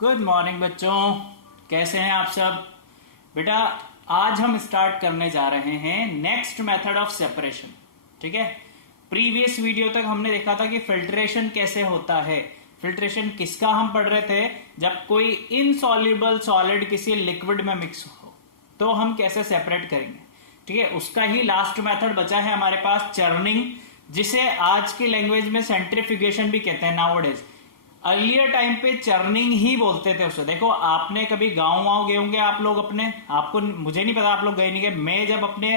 Good morning बच्चों, कैसे हैं आप सब। बेटा आज हम स्टार्ट करने जा रहे हैं नेक्स्ट मेथड ऑफ सेपरेशन। ठीक है, प्रीवियस वीडियो तक हमने देखा था कि फिल्ट्रेशन कैसे होता है। फिल्ट्रेशन किसका हम पढ़ रहे थे, जब कोई इनसॉल्युबल सॉलिड किसी लिक्विड में मिक्स हो तो हम कैसे सेपरेट करेंगे। ठीक है, उसका ही लास्ट मेथड बचा है हमारे पास, चर्निंग, जिसे आज की लैंग्वेज में सेंट्रीफ्यूगेशन भी कहते हैं नाउअडेज। अर्लियर टाइम पे चर्निंग ही बोलते थे उसे। देखो आपने कभी गांव गए होंगे आप लोग अपने, आपको मुझे नहीं पता आप लोग गए नहीं गए। मैं जब अपने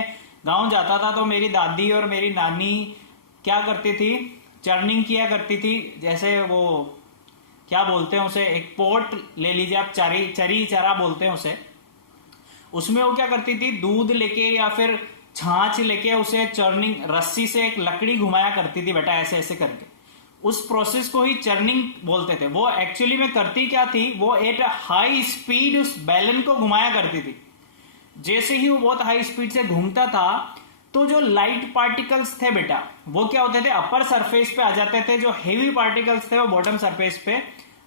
गांव जाता था तो मेरी दादी और मेरी नानी क्या करती थी, चर्निंग किया करती थी। जैसे वो क्या बोलते हैं उसे, एक पोट ले लीजिए आप, चरी चरा बोलते हैं उसे। उसमें वो क्या करती थी, दूध लेके या फिर छाछ लेके उसे चर्निंग, रस्सी से एक लकड़ी घुमाया करती थी बेटा, ऐसे ऐसे करके। उस प्रोसेस को ही चर्निंग बोलते थे। वो एक्चुअली में करती क्या थी, वो एट हाई स्पीड उस बैलन को घुमाया करती थी। जैसे ही वो बहुत हाई स्पीड से घूमता था तो जो लाइट पार्टिकल्स थे बेटा, वो क्या होते थे, अपर सरफेस पे आ जाते थे। जो हेवी पार्टिकल्स थे वो बॉटम सरफेस पे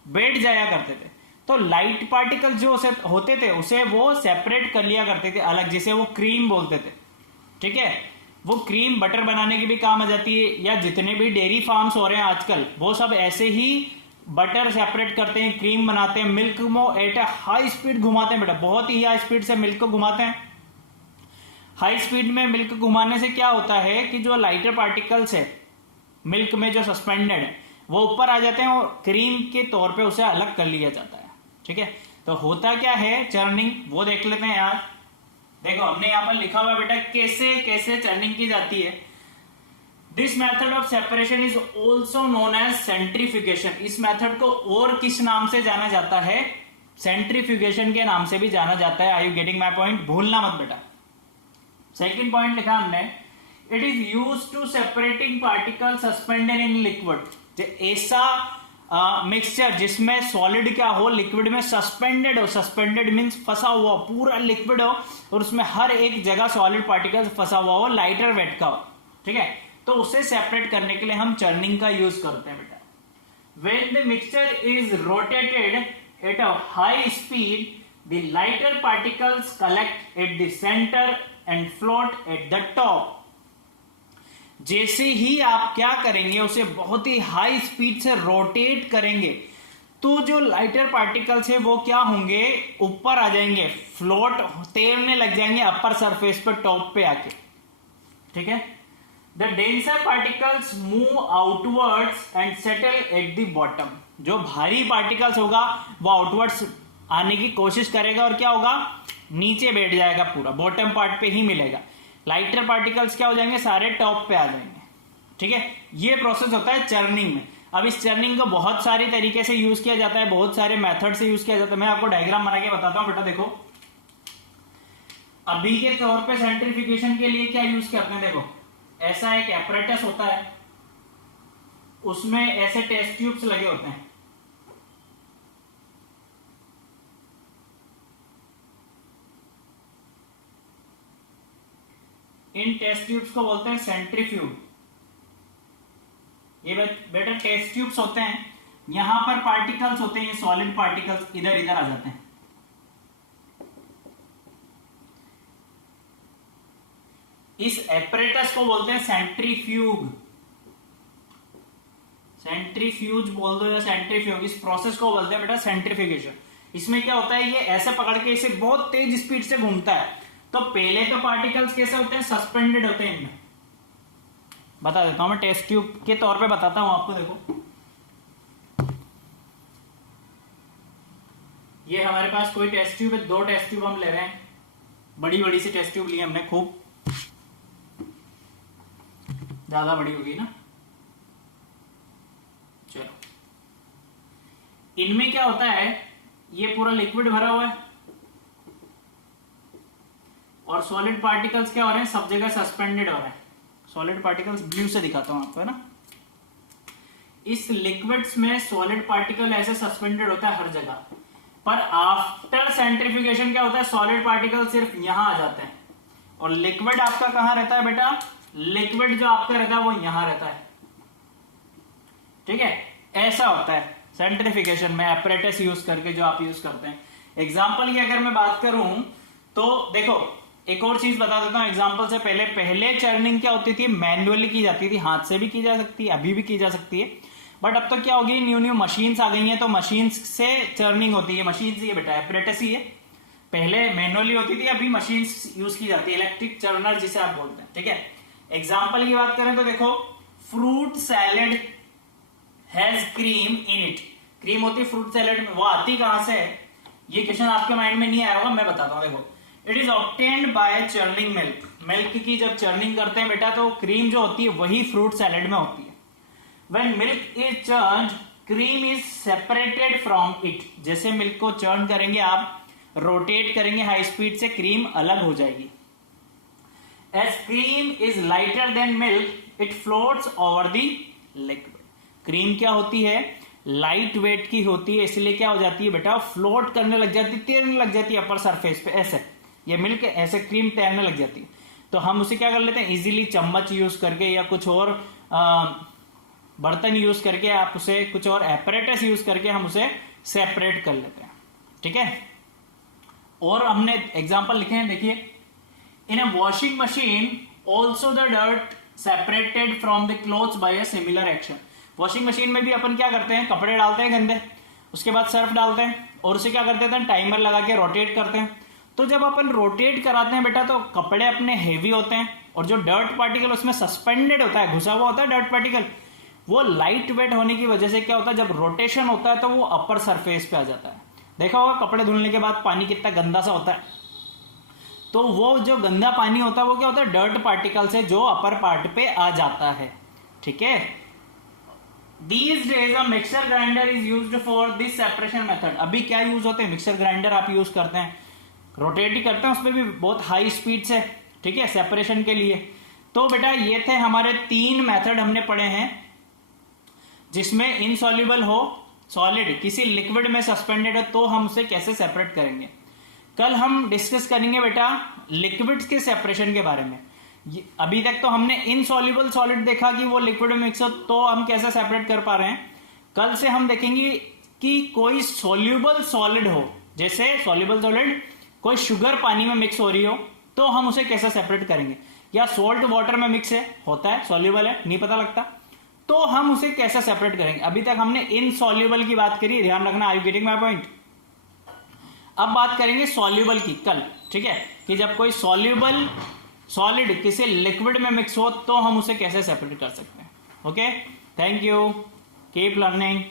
बैठ जाया करते थे। तो लाइट पार्टिकल्स जो उसे होते थे उसे वो सेपरेट कर लिया करते थे अलग, जिसे वो क्रीम बोलते थे। ठीक है, वो क्रीम बटर बनाने के भी काम आ जाती है, या जितने भी डेयरी फार्म्स हो रहे हैं आजकल वो सब ऐसे ही बटर सेपरेट करते हैं, क्रीम बनाते हैं। मिल्क में एट ए हाई स्पीड घुमाते हैं बेटा, बहुत ही हाई स्पीड से मिल्क को घुमाते हैं। हाई स्पीड में मिल्क घुमाने से क्या होता है कि जो लाइटर पार्टिकल्स है मिल्क में जो सस्पेंडेड है वो ऊपर आ जाते हैं और क्रीम के तौर पे उसे अलग कर लिया जाता है। ठीक है, तो होता क्या है चर्निंग, वो देख लेते हैं यार। देखो हमने यहां पर लिखा हुआ बेटा कैसे कैसे चर्निंग की जाती है। This method of separation is also known as centrifugation. इस मेथड को और किस नाम से जाना जाता है, सेंट्रीफ्यूगेशन के नाम से भी जाना जाता है। Are you getting my point, भूलना मत बेटा। सेकेंड पॉइंट लिखा हमने, it is use to separating particle suspended in liquid. ऐसा मिक्सचर जिसमें सॉलिड क्या हो, लिक्विड में सस्पेंडेड हो। सस्पेंडेड मींस फंसा हुआ, पूरा लिक्विड हो और उसमें हर एक जगह सॉलिड पार्टिकल फंसा हुआ हो, लाइटर वेट का हो। ठीक है, तो उसे सेपरेट करने के लिए हम चर्निंग का यूज करते हैं बेटा। When the mixture is rotated at a high speed the lighter particles collect at the centre and float at the top. जैसे ही आप क्या करेंगे, उसे बहुत ही हाई स्पीड से रोटेट करेंगे तो जो लाइटर पार्टिकल्स है वो क्या होंगे, ऊपर आ जाएंगे, फ्लोट तैरने लग जाएंगे अपर सरफेस पर, टॉप पे आके। ठीक है, the denser particles move outwards and settle at the bottom. जो भारी पार्टिकल्स होगा वो आउटवर्ड्स आने की कोशिश करेगा और क्या होगा, नीचे बैठ जाएगा, पूरा बॉटम पार्ट पे ही मिलेगा। लाइटर पार्टिकल्स क्या हो जाएंगे, सारे टॉप पे आ जाएंगे। ठीक है, ये प्रोसेस होता है चर्निंग में। अब इस चर्निंग को बहुत सारी तरीके से यूज किया जाता है, बहुत सारे मेथड से यूज किया जाता है। मैं आपको डायग्राम बना के बताता हूं बेटा। देखो अभी के तौर पे सेंट्रीफ्यूगेशन के लिए क्या यूज किया आपने, देखो ऐसा एक एपरेटस होता है, उसमें ऐसे टेस्ट ट्यूब्स लगे होते हैं। इन टेस्ट ट्यूब्स को बोलते हैं सेंट्रीफ्यूग। ये बेटा टेस्ट ट्यूब्स होते हैं, यहां पर पार्टिकल्स होते हैं, ये सॉलिड पार्टिकल्स इधर इधर आ जाते हैं। इस एपरेटस को बोलते हैं सेंट्रीफ्यूग। सेंट्रीफ्यूज बोल दो या सेंट्रीफ्यूग, इस प्रोसेस को बोलते हैं बेटा सेंट्रीफ्यूगेशन। इसमें क्या होता है, ये ऐसे पकड़ के इसे बहुत तेज स्पीड से घूमता है। तो पहले तो पार्टिकल्स कैसे होते हैं, सस्पेंडेड होते हैं। इनमें बता देता हूं मैं, टेस्ट ट्यूब के तौर पे बताता हूं आपको। देखो ये हमारे पास कोई टेस्ट ट्यूब है, 2 टेस्ट ट्यूब हम ले रहे हैं, बड़ी बड़ी सी टेस्ट ट्यूब ली हमने, खूब ज्यादा बड़ी होगी ना। चलो इनमें क्या होता है, ये पूरा लिक्विड भरा हुआ है और सॉलिड पार्टिकल्स क्या हो रहे हैं, सब जगह सस्पेंडेड हो रहे हैं। सॉलिड पार्टिकल्स ब्लू से दिखाता हूं आपको, है ना। इस लिक्विड्स में सॉलिड पार्टिकल ऐसे सस्पेंडेड होता है हर जगह, पर आफ्टर सेंट्रीफ्यूगेशन क्या होता है, सॉलिड पार्टिकल सिर्फ यहां आ जाते हैं और लिक्विड आपका कहां रहता है बेटा, लिक्विड जो आपका रहता है वो यहां रहता है। ठीक है, ऐसा होता है। सेंट्रीफिकेशन में एपरेटस यूज करके जो आप यूज करते हैं। एग्जाम्पल की अगर मैं बात करूं तो देखो एक और चीज बता देता हूं एग्जाम्पल से पहले चर्निंग क्या होती थी, मैन्युअली की जाती थी, हाथ से भी की जा सकती है, अभी भी की जा सकती है, बट अब तो क्या होगी, न्यू मशीन्स आ गई हैं, तो मशीन्स से चर्निंग होती है। मशीन ही है बेटा, एपरेटस ही है। पहले मैनुअली होती थी, अभी मशीन्स यूज की जाती है, इलेक्ट्रिक चर्नर जिसे आप बोलते हैं। ठीक है, एग्जाम्पल की बात करें तो देखो fruit salad has cream in it. Cream होती है फ्रूट सैलेड में, वो आती कहां से है, ये क्वेश्चन आपके माइंड में नहीं आया होगा, मैं बताता हूं। देखो it is obtained by churning milk. Milk की जब चर्निंग करते हैं बेटा तो क्रीम जो होती है वही फ्रूट सैलेड में होती है। When milk is churned cream is separated from it. जैसे मिल्क को चर्न करेंगे आप, रोटेट करेंगे हाई स्पीड से, क्रीम अलग हो जाएगी। As cream is lighter than milk it floats over the liquid. Cream क्या होती है, लाइट वेट की होती है, इसलिए क्या हो जाती है बेटा, फ्लोट करने लग जाती है, तैरने लग जाती है अपर सरफेस पे। ऐसे ये मिल्क ऐसे क्रीम तैरने लग जाती है, तो हम उसे क्या कर लेते हैं, इजीली चम्मच यूज करके या कुछ और बर्तन यूज करके, आप उसे कुछ और एपरेटस यूज करके हम उसे सेपरेट कर लेते हैं। ठीक है, और हमने एग्जांपल लिखे हैं, देखिए in a washing machine also the dirt separated from the clothes by a similar action. Washing machine में भी अपन क्या करते हैं, कपड़े डालते हैं गंदे, उसके बाद सर्फ डालते हैं और उसे क्या कर देते हैं, टाइमर लगा के रोटेट करते हैं। तो जब अपन रोटेट कराते हैं बेटा तो कपड़े अपने हेवी होते हैं और जो डर्ट पार्टिकल उसमें सस्पेंडेड होता है, घुसा हुआ होता है डर्ट पार्टिकल, वो लाइट वेट होने की वजह से क्या होता है, जब रोटेशन होता है तो वो अपर सरफेस पे आ जाता है। देखा होगा कपड़े धुलने के बाद पानी कितना गंदा सा होता है, तो वो जो गंदा पानी होता है वो क्या होता है, डर्ट पार्टिकल से जो अपर पार्ट पे आ जाता है। ठीक है, These days a mixer grinder is used for this separation method। अभी क्या यूज होते हैं, मिक्सर ग्राइंडर आप यूज करते हैं, रोटेट ही करते हैं उसमें भी बहुत हाई स्पीड से। ठीक है, सेपरेशन के लिए। तो बेटा ये थे हमारे 3 मेथड हमने पढ़े हैं, जिसमें इनसॉल्युबल हो, सॉलिड किसी लिक्विड में सस्पेंडेड हो, तो हम उसे कैसे सेपरेट करेंगे। कल हम डिस्कस करेंगे बेटा लिक्विड्स के सेपरेशन के बारे में। अभी तक तो हमने इनसॉल्युबल सॉलिड देखा कि वो लिक्विड में मिक्स हो तो हम कैसे सेपरेट कर पा रहे हैं। कल से हम देखेंगे कि कोई सॉल्युबल सॉलिड हो, जैसे सॉल्युबल सॉलिड कोई शुगर पानी में मिक्स हो रही हो, तो हम उसे कैसे सेपरेट करेंगे, या सोल्ट वाटर में मिक्स है, होता है सॉल्युबल है, नहीं पता लगता, तो हम उसे कैसे सेपरेट करेंगे। अभी तक हमने इनसॉल्युबल की बात करी, ध्यान रखना, are you getting my point. अब बात करेंगे सॉल्युबल की कल। ठीक है, कि जब कोई सॉल्युबल सॉलिड किसी लिक्विड में मिक्स हो तो हम उसे कैसे सेपरेट कर सकते हैं। Okay, thank you, keep learning.